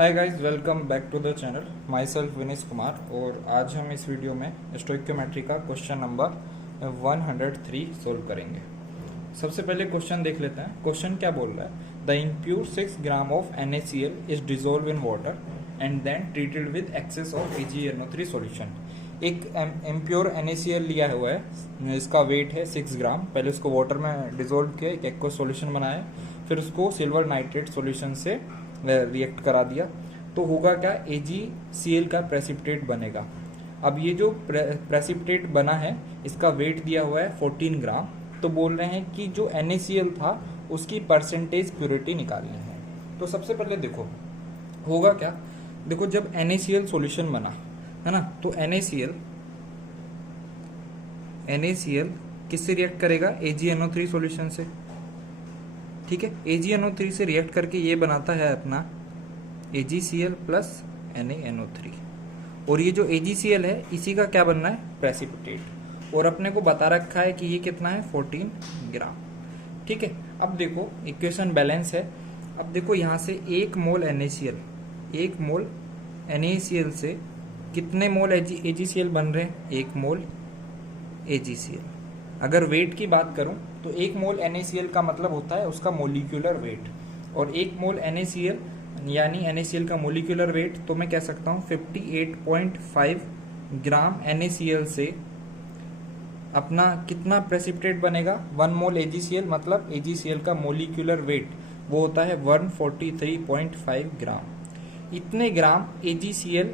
Hi guys, welcome back to the channel. Myself Vinish Kumar. और आज हम इस वीडियो में स्टोइक्योमेट्री का क्वेश्चन नंबर 103 सोल्व करेंगे। सबसे पहले क्वेश्चन देख लेते हैं। क्वेश्चन क्या बोल रहा है? The impure 6 gram of NaCl is dissolve in water and then treated with excess of AgNO3 solution. एक इम्प्योर NaCl लिया हुआ है, इसका वेट है 6 ग्राम। पहले उसको वाटर में डिजोल्व किया, एक एक्वस सॉल्यूशन बनाया, फिर उसको सिल्वर नाइट्रेट सॉल्यूशन से रिएक्ट करा दिया, तो होगा क्या? AgCl का प्रेसिपिटेट बनेगा। अब ये जो प्रेसिपिटेट बना है, इसका वेट दिया हुआ है 14 ग्राम। तो बोल रहे हैं कि जो NaCl था उसकी परसेंटेज प्योरिटी निकालनी है। तो सबसे पहले देखो होगा क्या। देखो, जब NaCl सॉल्यूशन बना है ना, तो NaCl किससे रिएक्ट करेगा? AgNO3 सॉल्यूशन से। ठीक है, AgNO3 से रिएक्ट करके ये बनाता है अपना AgCl प्लस NaNO3। और ये जो AgCl है, इसी का क्या बनना है? प्रेसिपिटेट। और अपने को बता रखा है कि ये कितना है? 14 ग्राम। ठीक है, अब देखो इक्वेशन बैलेंस है। अब देखो यहाँ से 1 मोल NaCl से कितने मोल AgCl बन रहे हैं? 1 मोल AgCl। अगर वेट की बात करूं तो 1 मोल NaCl का मतलब होता है उसका मोलिकुलर वेट। और 1 मोल NaCl यानी NaCl का मोलिकुलर वेट, तो मैं कह सकता हूं 58.5 ग्राम NaCl से अपना कितना प्रेसिपिटेट बनेगा? 1 मोल AgCl, मतलब AgCl का मोलिकुलर वेट वो होता है 143.5 ग्राम। इतने ग्राम AgCl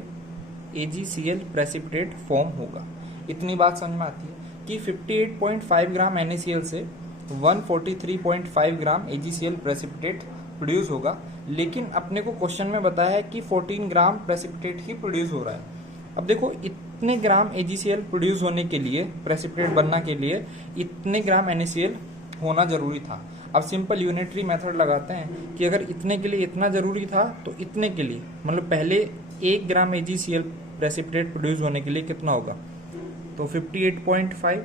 प्रेसिपिटेट फॉर्म होगा। इतनी बात समझ में आती है कि 58.5 ग्राम NaCl से 143.5 ग्राम AgCl प्रेसिपिटेट प्रोड्यूस होगा। लेकिन अपने को क्वेश्चन में बताया है कि 14 ग्राम प्रेसिपिटेट ही प्रोड्यूस हो रहा है। अब देखो, इतने ग्राम AgCl प्रोड्यूस होने के लिए, प्रेसिपिटेट बनना के लिए इतने ग्राम NaCl होना जरूरी था। अब सिंपल यूनिटरी मेथड लगाते हैं कि अगर इतने के लिए इतना जरूरी था, तो इतने के लिए मतलब पहले 1 ग्राम AgCl प्रेसिपिटेट प्रोड्यूस होने के लिए कितना होगा? तो 58.5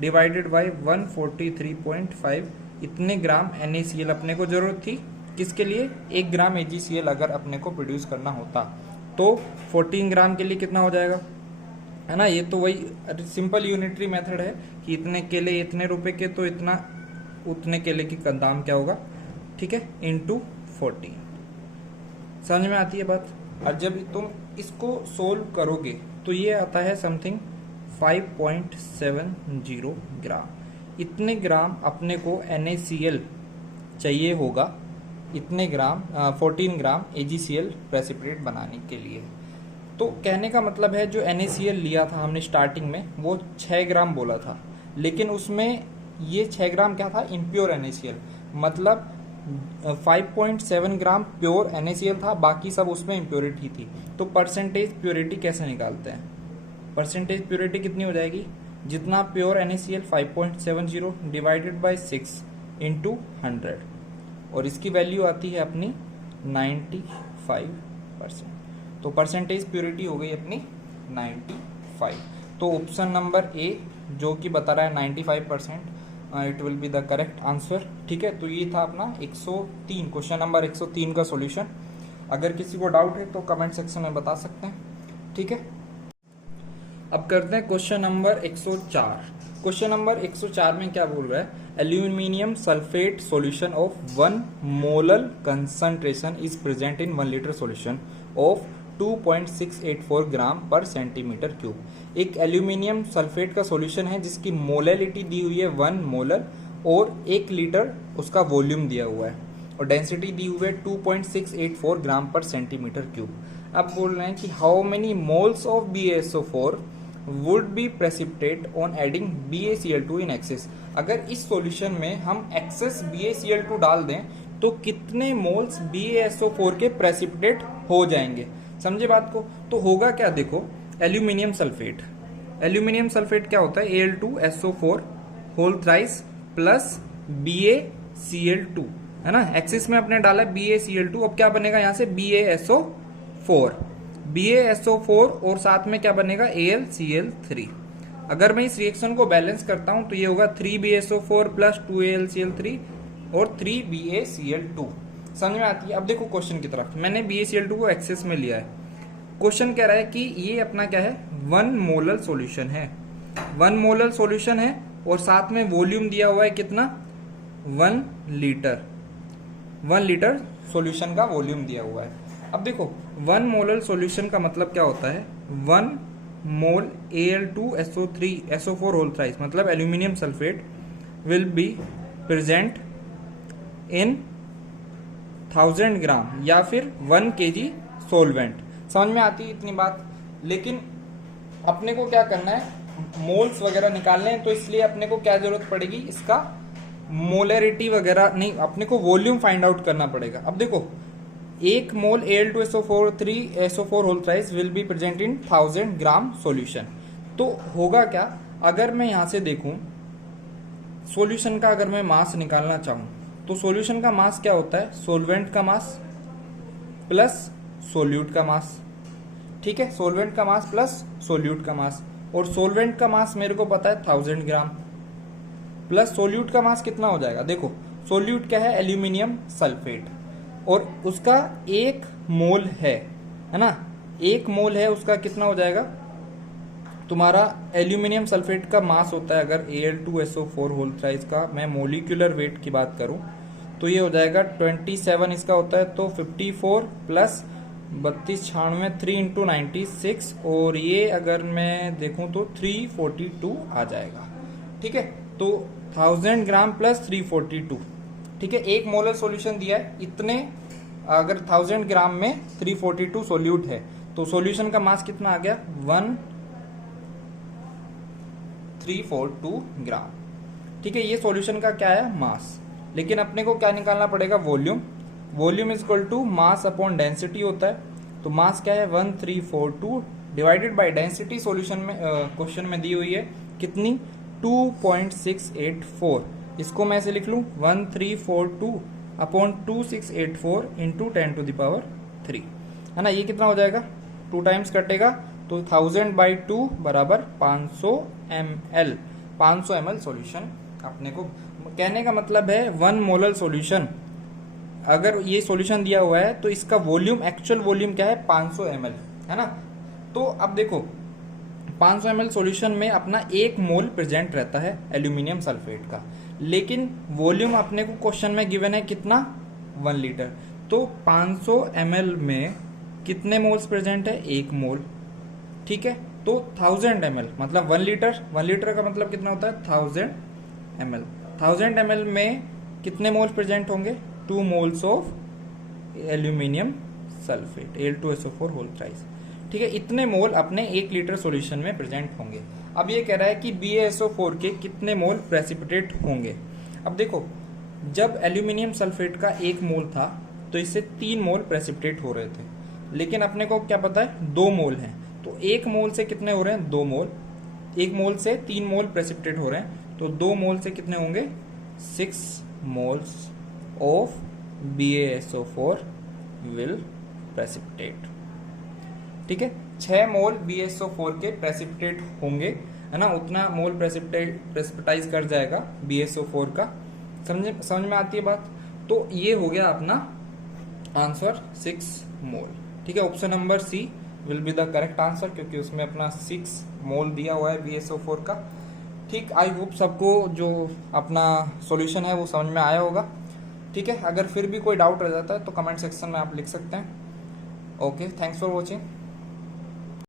डिवाइडेड बाई 143.5, इतने ग्राम NaCl अपने को जरूरत थी। किसके लिए? 1 ग्राम AgCl अगर अपने को प्रोड्यूस करना होता तो 14 ग्राम के लिए कितना हो जाएगा, है ना? ये तो वही सिंपल यूनिटरी मेथड है कि इतने केले इतने रुपए के, तो इतना उतने केले की दाम क्या होगा? ठीक है, इंटू 14। समझ में आती है बात? और जब तुम इसको सोल्व करोगे तो ये आता है समथिंग 5.70 ग्राम। इतने ग्राम अपने को NaCl चाहिए होगा, इतने ग्राम 14 ग्राम AgCl प्रेसिपिटेट बनाने के लिए। तो कहने का मतलब है जो NaCl लिया था हमने स्टार्टिंग में, वो 6 ग्राम बोला था, लेकिन उसमें ये 6 ग्राम क्या था? इम्प्योर NaCl, मतलब 5.7 ग्राम प्योर NaCl था, बाकी सब उसमें इम्प्योरिटी थी। तो परसेंटेज प्योरिटी कैसे निकालते हैं? परसेंटेज प्योरिटी कितनी हो जाएगी? जितना pure NaCl 5.70 divided by 6 into 100, और इसकी वैल्यू आती है अपनी 95%। तो परसेंटेज प्योरिटी हो गई अपनी 95। तो ऑप्शन नंबर ए जो कि बता रहा है 95%, it will be the correct answer. ठीक है, तो ये था अपना 103, क्वेश्चन नंबर 103 का सॉल्यूशन। अगर किसी को डाउट है तो कमेंट सेक्शन में बता सकते हैं। ठीक है, अब करते हैं क्वेश्चन नंबर 104। क्वेश्चन नंबर 104 में क्या बोल रहा है? Aluminium sulphate solution of 1 molar concentration is present in 1 litre solution of 2.684 ग्राम पर सेंटीमीटर क्यूब। एक एल्यूमिनियम सल्फेट का सॉल्यूशन है जिसकी मोलैलिटी दी हुई है 1 मोलर और 1 लीटर उसका वॉल्यूम दिया हुआ है, और डेंसिटी दी हुई है 2.684 ग्राम पर सेंटीमीटर क्यूब। अब बोल रहे हैं कि how many moles of BaSO4 would be precipitate on adding BaCl2 in excess. अगर इस सॉल्यूशन में हम एक्सेस BaCl2 डाल दें तो कितने मोल्स BaSO4 के प्रेसिपिटेट हो जाएंगे? समझे बात को? तो होगा क्या? देखो, एल्यूमिनियम सल्फेट क्या होता है? Al2SO4 whole thrice plus BaCl2, है ना? एक्सिस में अपने डाला BaCl2, अब क्या बनेगा यहाँ से? BaSO4 और साथ में क्या बनेगा? AlCl3। अगर मैं इस रिएक्शन को बैलेंस करता हूं तो ये होगा 3BaSO4 प्लस 2AlCl3 और 3BaCl2। समझ में आती है। अब देखो क्वेश्चन की तरफ, मैंने BaCl2 को एक्सेस में लिया है। क्वेश्चन कह रहा है कि ये अपना क्या है, 1 मोलर सॉल्यूशन है, 1 मोलर सॉल्यूशन है और साथ में वॉल्यूम दिया हुआ है कितना, 1 लीटर, 1 लीटर सॉल्यूशन का वॉल्यूम दिया हुआ है। अब देखो 1 मोलर सॉल्यूशन का मतलब क्या होता है, 1 मोल Al2SO3 SO4 होल थ्राइस, मतलब aluminium sulphate will be present in 1000 ग्राम या फिर 1 kg सोलवेंट। समझ में आती है इतनी बात। लेकिन अपने को क्या करना है, मोल्स वगैरह निकालने हैं, तो इसलिए अपने को क्या जरूरत पड़ेगी, इसका मोलरिटी वगैरह नहीं, अपने को वॉल्यूम फाइंड आउट करना पड़ेगा। अब देखो 1 mole Al2SO4 whole thrice will be present in 1000 gram solution. तो होगा क्या, अगर मैं यहां से देखूं सॉल्यूशन का, अगर मैं मास निकालना चाहूं तो सॉल्यूशन का मास क्या होता है, सोलवेंट का मास प्लस सोल्यूट का मास। ठीक है, सोलवेंट का मास प्लस सोल्यूट का मास, और सोलवेंट का मास मेरे को पता है 1000 ग्राम, प्लस सोल्यूट का मास कितना हो जाएगा, देखो सोल्यूट क्या है, एल्यूमिनियम सल्फेट, और उसका 1 मोल है ना, 1 मोल है उसका कितना हो जाएगा तुम्हारा, एल्यूमिनियम सल्फेट का मास होता है, अगर Al2SO4 होल थ्राइस का मैं मोलिकुलर वेट की बात करूं तो ये हो जाएगा 27 इसका होता है, तो 54 प्लस 32 96 3 इंटू 96, और ये अगर मैं देखूं तो 342 आ जाएगा। ठीक है, तो 1000 ग्राम प्लस 342। ठीक है, 1 मोलर सॉल्यूशन दिया है इतने, अगर 1000 ग्राम में 342 सोल्यूट है तो सॉल्यूशन का मास कितना आ गया, 1342 ग्राम। ठीक है, ये सॉल्यूशन का क्या है, मास। लेकिन अपने को क्या निकालना पड़ेगा, volume. Volume is equal to mass upon density होता है, तो मास क्या है 1342 डिवाइडेड बाय डेंसिटी, सॉल्यूशन में क्वेश्चन में दी हुई है कितनी, 2.684। इसको मैं ऐसे लिख लूं 1342 अपॉन 2684 इंटू 10⁻3, है ना। ये कितना हो जाएगा, 2 टाइम्स कटेगा तो 1000/2 बराबर 500 ml, 500 ml सॉल्यूशन अपने को। कहने का मतलब है 1 मोलर सॉल्यूशन, अगर ये सॉल्यूशन दिया हुआ है तो इसका वॉल्यूम, एक्चुअल वॉल्यूम क्या है 500 ml, है ना। तो अब देखो 500 ml सॉल्यूशन में अपना 1 मोल प्रेजेंट रहता है एल्यूमिनियम सल्फेट का, लेकिन वॉल्यूम अपने को क्वेश्चन में गिवन है कितना, 1 लीटर। तो 500 ml में कितने मोल्स प्रेजेंट है, 1 मोल। ठीक है, तो 1000 ml मतलब 1 लीटर, 1 लीटर का मतलब कितना होता है 1000 ml। 1000 ml में कितने मोल्स प्रेजेंट होंगे, 2 moles of aluminium sulphate Al2SO4 whole thrice. ठीक है, इतने मोल अपने 1 लीटर सॉल्यूशन में प्रेजेंट होंगे। अब ये कह रहा है कि BaSO4 के कितने मोल प्रेसिपिटेट होंगे। अब देखो जब एल्यूमिनियम सल्फेट का 1 मोल था तो इससे 3 मोल प्रेसिपिटेट हो रहे थे, लेकिन अपने को क्या पता है 2 मोल हैं, तो 1 मोल से कितने हो रहे हैं, 2 मोल, 1 मोल से 3 मोल प्रेसिपिटेट हो रहे हैं, तो 2 मोल से कितने होंगे, 6 moles of BaSO4 will precipitate. ठीक है, 6 मोल BaSO4 के प्रेसिपिटेट होंगे, है ना, उतना मोल प्रेसिपिटाइज कर जाएगा BaSO4 का। समझ में आती है बात। तो ये हो गया अपना आंसर 6 मोल। ठीक है, option number C will be the correct answer, क्योंकि उसमें अपना 6 मोल दिया हुआ है BaSO4 का। ठीक, आई होप सबको जो अपना सॉल्यूशन है वो समझ में आया होगा। ठीक है, अगर फिर भी कोई डाउट रह जाता है तो कमेंट सेक्शन में आप लिख सकते हैं। Okay, thanks for watching.